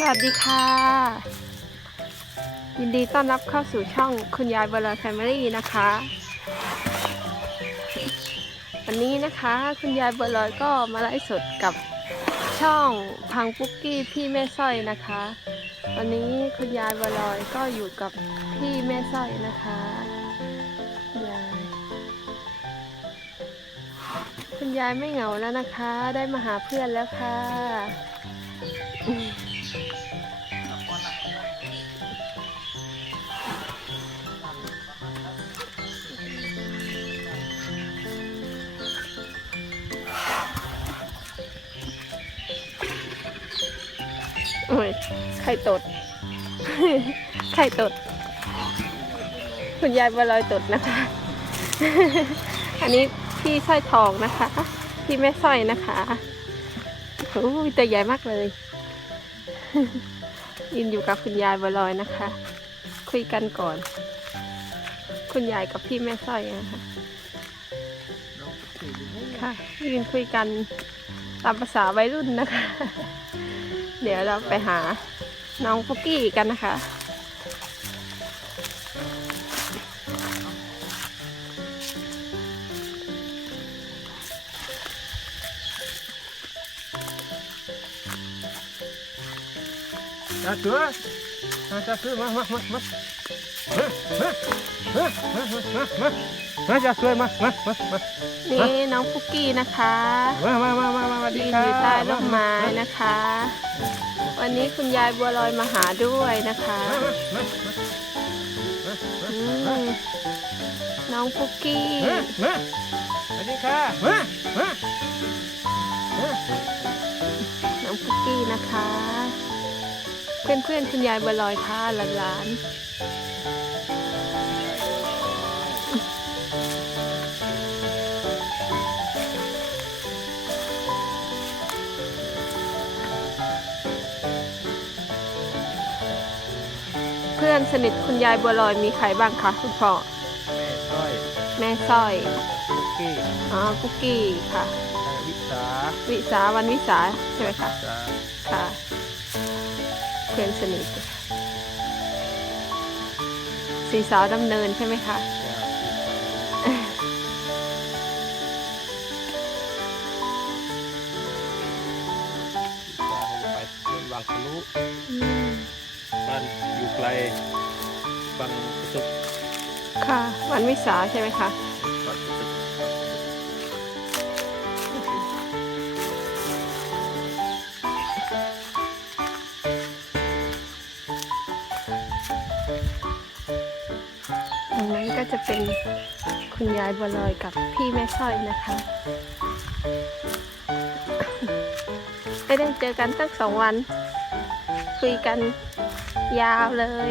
สวัสดีค่ะ ยินดีต้อนรับเข้าสู่ช่องคุณยายบอลแฟมิลี่นะคะ วันนี้นะคะคุณยายบอลก็มาไลฟ์สดกับช่องพังปุ๊กกี้พี่แม่สร้อยนะคะ วันนี้คุณยายบอลก็อยู่กับพี่แม่สร้อยนะคะยายคุณยายไม่เหงาแล้วนะคะ ได้มาหาเพื่อนแล้วค่ะ โอ้ยไข่ตด ไข่ตด คุณยายบัวลอยตดนะคะ อันนี้พี่สร้อยทองนะคะ พี่แม่สร้อยนะคะโอ้ยตัวใหญ่มากเลยยินอยู่กับคุณยายบัวลอยนะคะ คุยกันก่อน คุณยายกับพี่แม่สร้อยนะคะค่ะยืนคุยกันตามภาษาวัยรุ่นนะคะ เดี๋ยวเราไปหาน้องฟุกกี้กันนะคะ จ้าเสือจ้าเสือมามามามา มามามามามามามาจ่าเสือมามามามานี่น้องฟุกกี้นะคะมามามามามาดีครัอยู่ใต้ร่มไม้นะคะ วันนี้คุณยายบัวลอยมาหาด้วยนะคะน้องฟุกกี้มาสวัสดีค่ะมามาน้องฟุกกี้นะคะเพื่อนเพื่อนๆคุณยายบัวลอยค่ะหลานๆ อนสนิทคุณยายบัวลอยมีใครบ้างคะคุณพ่อ แม่ต้อยแม่สร้อยคุกกี้อ๋อฟุกกี้ค่ะวิสาวิสาวันวิสาใช่ไหมคะสาค่ะ เพื่อนสนิทสีสาวดำเนินใช่ไหมคะไปเดินบางทะลุ อืมบ้านอยู่ไกลบางกระตุกค่ะ วันวิสาใช่ไหมคะบางกระตุกตรงนั้นก็จะเป็นคุณยายบัวลอยกับพี่แม่สร้อยนะคะ ไม่ได้เจอกันตั้งสองวัน คุยกัน ยาวเลย